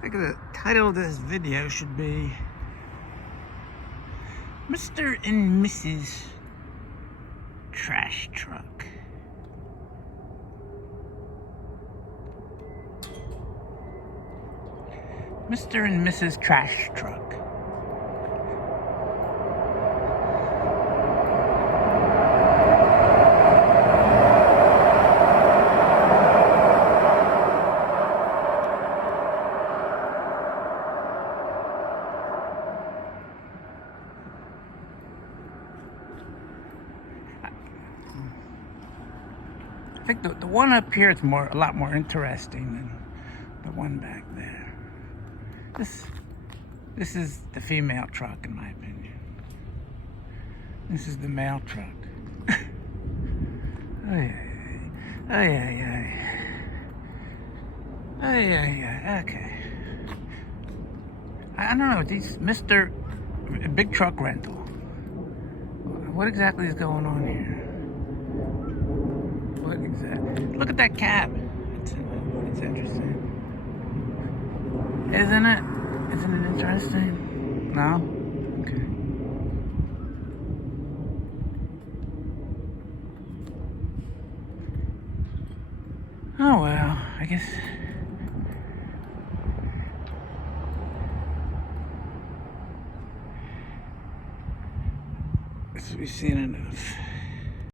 I think the title of this video should be Mr. and Mrs. Trash Truck. Mr. and Mrs. Trash Truck. I think the one up here is a lot more interesting than the one back there. This is the female truck, in my opinion. This is the male truck. Oh yeah. Okay. I don't know. These Mr. Big Truck Rental. What exactly is going on here? What exactly? Look at that cab. It's interesting. Isn't it? Isn't it interesting? No? Okay. Oh well, I guess. We've seen enough.